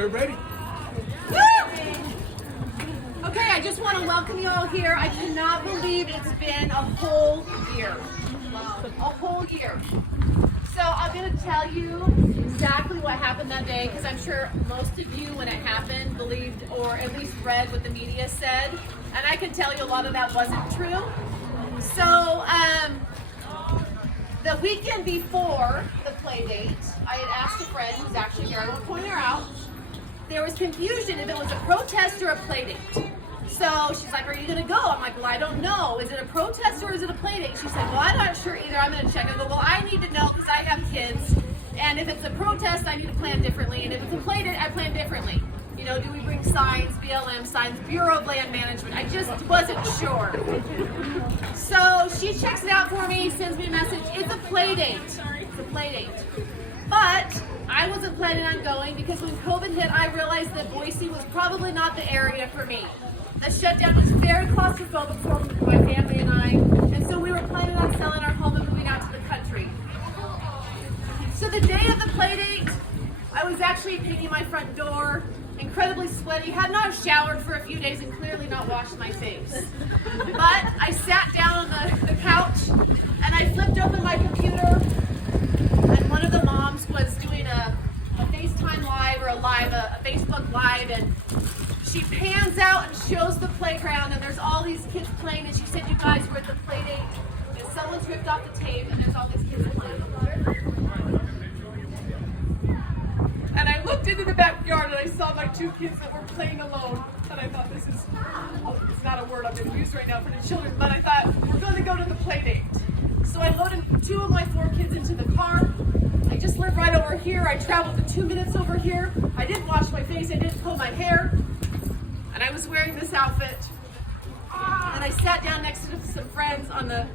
Tyrant Brady. Okay, I just want to welcome you all here. I cannot believe it's been a whole year. A whole year. So I'm going to tell you exactly what happened that day, because I'm sure most of you, when it happened, believed or at least read what the media said. And I can tell you a lot of that wasn't true. So the weekend before the play date, I had asked a friend who's actually here, I won't point her out, there was confusion if it was a protest or a play date. So she's like, are you going to go? I'm like, well, I don't know. Is it a protest or is it a play date? She said, well, I'm not sure either. I'm going to check. I go, well, I need to know because I have kids. And if it's a protest, I need to plan differently. And if it's a play date, I plan differently. You know, do we bring signs, BLM signs, Bureau of Land Management? I just wasn't sure. So she checks it out for me, sends me a message. It's a play date. It's a play date. But I wasn't planning on going because when COVID hit, I realized that Boise was probably not the area for me. The shutdown was very claustrophobic for my family and I, and so we were planning on selling our home and moving out to the country. So the day of the play date, I was actually painting my front door, incredibly sweaty, had not showered for a few days and clearly not washed my face. But I sat down on the couch and I flipped open my computer, and one of the moms was doing a FaceTime live or a Facebook live, and she pans out and shows the playground, and there's all these kids playing, and she said, you guys were at the play date, and someone's ripped off the tape, and there's all these kids playing. And I looked into the backyard, and I saw my two kids that were playing alone, and I thought, this is, it's not a word I'm going to use right now for the children, but I thought, we're going to go to the play date. So I loaded two of my 4 kids into the car. I just live right over here. I traveled the 2 minutes over here. I didn't wash my face, I didn't pull my hair. And I was wearing this outfit, and I sat down next to some friends on the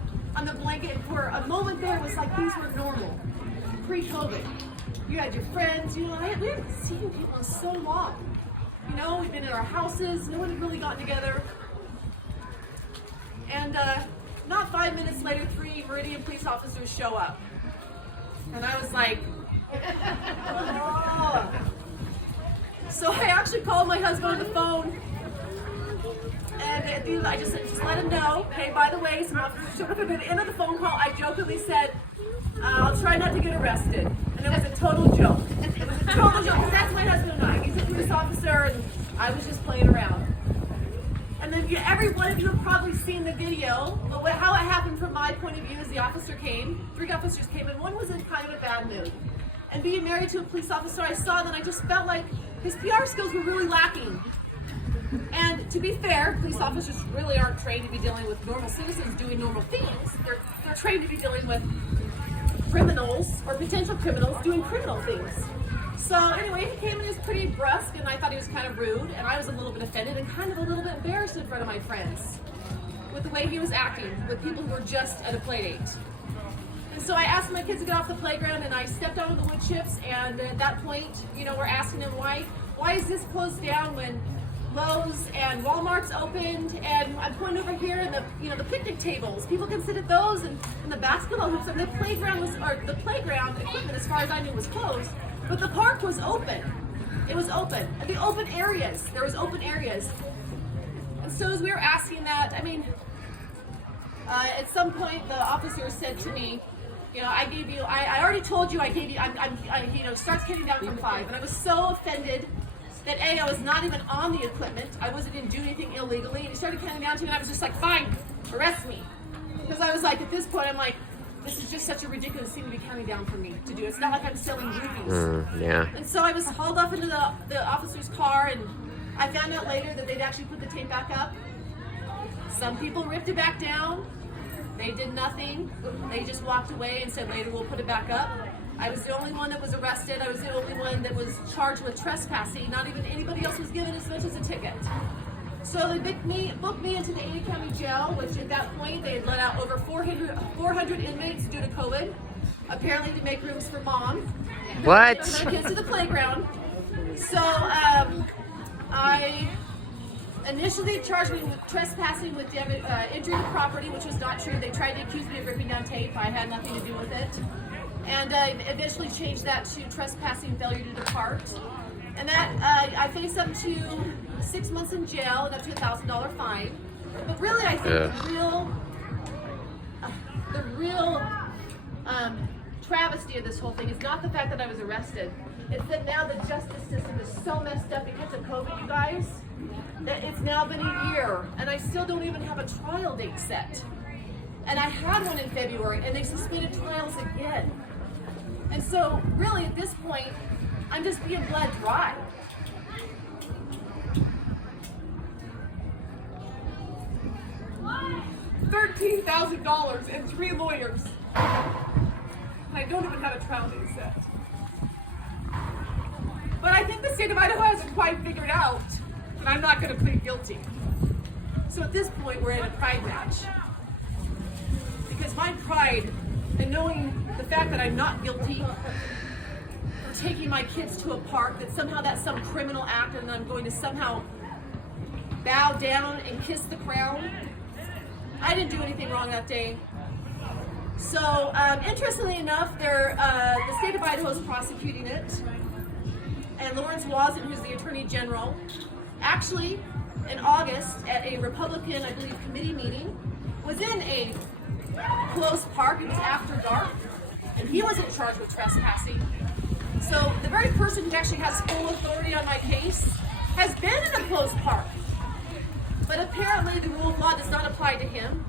blanket, and for a moment there it was like these were normal, pre-COVID. You had your friends, you know, we haven't seen people in so long. You know, we've been in our houses, no one had really gotten together. And not 5 minutes later, 3 Meridian police officers show up. And I was like, oh. So I actually called my husband on the phone, and I just let him know, hey, by the way, some officers showed up. At the end of the phone call, I jokingly said, I'll try not to get arrested. And it was a total joke. It was a total joke, because that's my husband and I. He's a police officer, and I was just playing around. And then every one of you have probably seen the video, but how it happened from my point of view is the officer came, 3 officers came, and one was in kind of a bad mood. And being married to a police officer, I saw that I just felt like his PR skills were really lacking. And to be fair, police officers really aren't trained to be dealing with normal citizens doing normal things. They're trained to be dealing with criminals or potential criminals doing criminal things. So anyway, he came and he was pretty brusque, and I thought he was kind of rude, and I was a little bit offended and kind of a little bit embarrassed in front of my friends with the way he was acting with people who were just at a play date. And so I asked my kids to get off the playground, and I stepped onto the wood chips, and at that point, you know, we're asking them why is this closed down when Lowe's and Walmart's opened, and I'm pointing over here, and the picnic tables, people can sit at those, and the basketball hoops, and the playground equipment, as far as I knew, was closed, but the park was open. It was open. And the open areas, there was open areas. And so as we were asking that, I mean, at some point the officer said to me, you know, I already told you I gave you, starts counting down from 5, and I was so offended that A, I was not even on the equipment, I wasn't even doing anything illegally, and he started counting down to me, and I was just like, fine, arrest me. Because I was like, at this point, I'm like, this is just such a ridiculous thing to be counting down for me to do. It's not like I'm selling rubies. Yeah. And so I was hauled off into the officer's car, and I found out later that they'd actually put the tape back up. Some people ripped it back down. They did nothing. They just walked away and said later we'll put it back up. I was the only one that was arrested. I was the only one that was charged with trespassing. Not even anybody else was given as much as a ticket. So they booked me into the Ada County Jail, which at that point they had let out over 400 inmates due to COVID, apparently to make rooms for mom. What? Their kids to the playground. So I initially charged me with trespassing with injury to property, which was not true. They tried to accuse me of ripping down tape. I had nothing to do with it. And I eventually changed that to trespassing, failure to depart. And that I face up to 6 months in jail and up to $1,000 fine. But really, I think the real travesty of this whole thing is not the fact that I was arrested. It's that now the justice system is so messed up because of COVID, you guys, that it's now been a year and I still don't even have a trial date set. And I had one in February and they suspended trials again. And so really at this point, I'm just being bled dry. $13,000 and 3 lawyers. And I don't even have a trial date set. But I think the state of Idaho hasn't quite figured out that I'm not going to plead guilty. So at this point, we're in a pride match. Because my pride in knowing the fact that I'm not guilty for taking my kids to a park, that somehow that's some criminal act and I'm going to somehow bow down and kiss the crown. I didn't do anything wrong that day. So, interestingly enough, the state of Idaho is prosecuting it. And Lawrence Wasson, who's the Attorney General, actually, in August, at a Republican, I believe, committee meeting, was in a closed park. It was after dark, and he wasn't charged with trespassing. So, the very person who actually has full authority on my case has been in a closed park. But apparently the rule of law does not apply to him.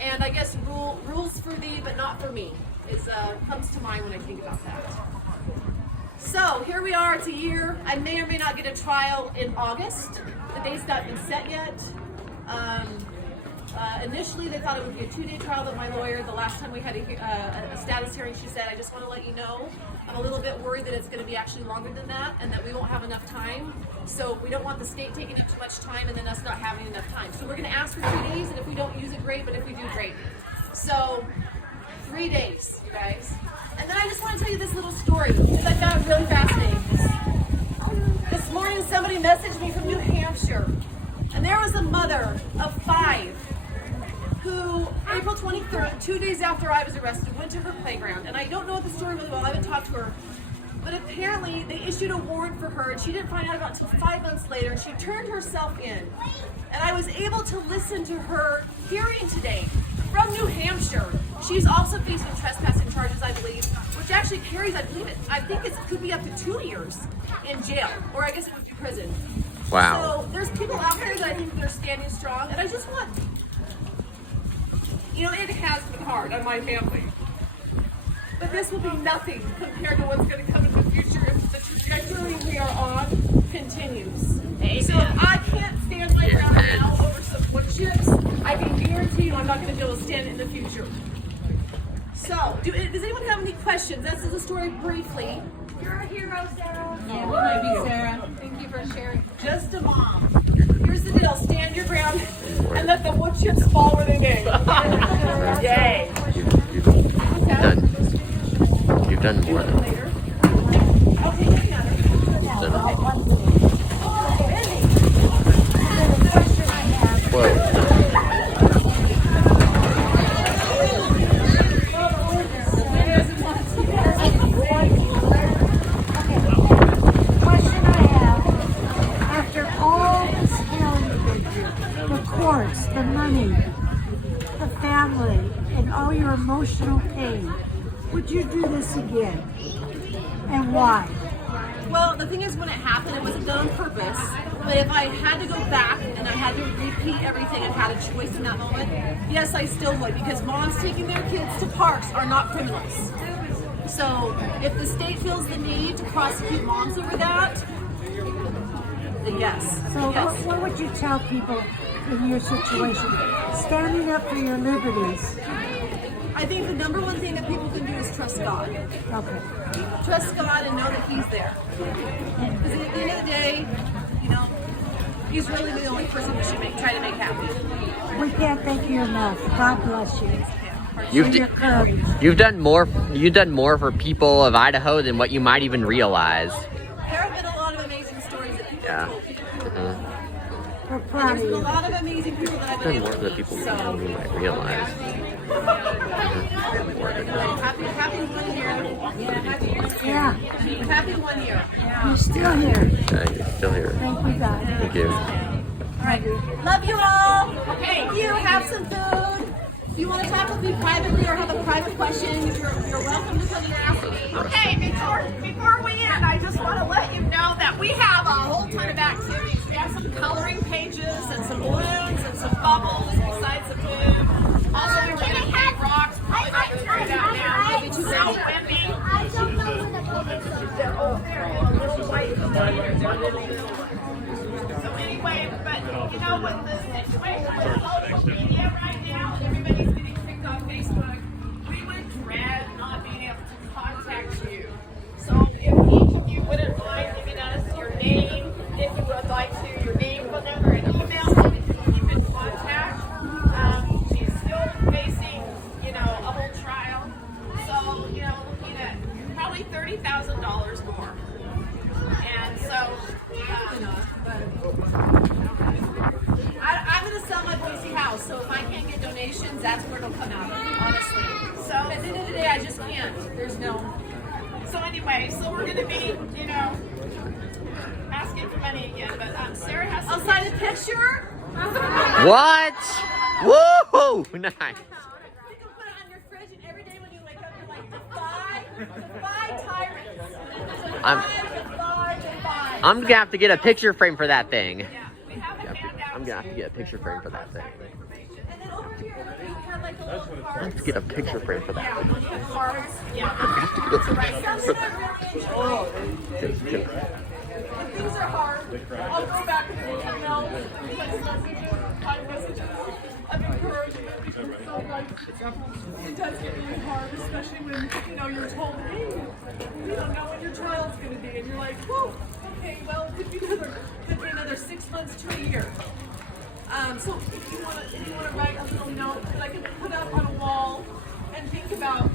And I guess rules for thee, but not for me, comes to mind when I think about that. So here we are, it's a year. I may or may not get a trial in August. The date's not been set yet. Initially they thought it would be a 2-day trial, but my lawyer, the last time we had a status hearing, she said, I just want to let you know, I'm a little bit worried that it's going to be actually longer than that and that we won't have enough time. So we don't want the state taking up too much time and then us not having enough time. So we're going to ask for 2 days, and if we don't use it, great, but if we do, great. So 3 days, you guys. And then I just want to tell you this little story because I found it really fascinating. This morning somebody messaged me from New Hampshire, and there was a mother of 5 who, April 23rd, 2 days after I was arrested, went to her playground. And I don't know the story really well, I haven't talked to her. But apparently they issued a warrant for her and she didn't find out about it until 5 months later. She turned herself in. And I was able to listen to her hearing today from New Hampshire. She's also facing trespassing charges, I believe, which actually carries, I think it could be up to 2 years in jail, or I guess it would be prison. Wow. So there's people out there that I think they're standing strong, and I just want, it has been hard on my family. But this will be nothing compared to what's going to come in the future if the trajectory we are on continues. Amen. So I can't stand my ground now over some wood chips. I can guarantee you I'm not going to be able to stand it in the future. So, does anyone have any questions? That's the story briefly. You're a hero, Sarah. Yeah, we might be, Sarah. Thank you for sharing. Just a mom. Here's the deal. Stand your ground and let the wood chips fall where they may. Yay. You've done more than Okay, Whoa. Question I have, after all this hell you've been through, the courts, the money, the family, and all your emotional pain, would you do this again? And why? Well, the thing is, when it happened, it wasn't done on purpose. But if I had to go back and I had to repeat everything and had a choice in that moment, yes, I still would, because moms taking their kids to parks are not criminals. So if the state feels the need to prosecute moms over that, then yes. So yes. what would you tell people in your situation? Standing up for your liberties. I think the number one thing that people can do is trust God. Okay. Trust God and know that He's there. Because at the end of the day, He's really the only person we should try to make happy. We can't thank you enough. God bless you. You've done more for people of Idaho than what you might even realize. There have been a lot of amazing stories that people have told me. We're proud There's of been a you. lot of amazing people that I've been Done able more to for the meet. people So, than you might realize. happy 1 year. Yeah. Happy 1 year. You're still here. Yeah, you're still here. Thank you, God. Thank you. All right. Love you all. Okay. You have some food. If you want to talk with me privately or have a private question, you're welcome to come and ask me. Okay. Before we end, I just want to let you know that we have a whole ton of activities. We have some coloring pages and some balloons and some bubbles besides the food. Also, we're going to hang rocks. Probably not going to do that now. It'll be too windy. I don't know where the public They're over there in a little white container. So anyway, but you know what the situation with social media right now, and everybody's getting kicked off Facebook, we would dread not being able to contact you. So if each of you wouldn't mind giving us your name, if you would like to, your name, phone number, and email, so that you can keep in contact. She's still facing, you know, a whole trial. So, you know, looking at probably $30,000 more. And so, I'm going to sell my Boise house, so if I can't get donations, that's where it'll come out of, honestly. So at the end of the day, I just can't. There's no. So anyway, so we're going to be, you know, asking for money again. But Sarah has to. I'll sign a picture. What? Woo! Nice. You can put it on your fridge, and every day when you wake up, you're like, defy tyrants. Defy. I'm gonna have to get a picture frame for that thing. Yeah, we have a handout. I'm gonna have to get a picture frame for that thing. And then over here, we have like a little card. Let's get a picture frame for that. Yeah, we have cards. Yeah. If things are hard, I'll go back and email messages of encouragement because so like it does get really hard, especially when you know you're told, hey, we don't know when your trial's going to be, and you're like, whoa, okay, well it could be another 6 months to a year. So if you want to write a little note that I can put up on a wall and think about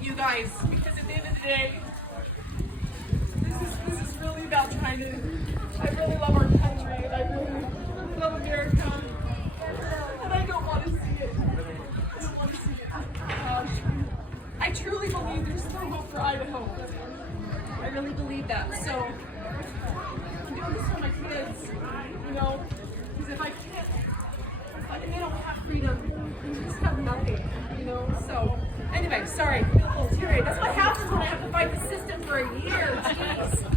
you guys, because at the end of the day, this is really about trying to. I really love our country, and I really love America, and I don't want to see it. I don't want to see it. I truly believe there's still hope for Idaho. I really believe that. So I'm doing this for my kids, you know, because if I can't, if they don't have freedom, they just have nothing, you know. So anyway, sorry, a little teary. That's what happens when I have to fight the system for a year. Jeez.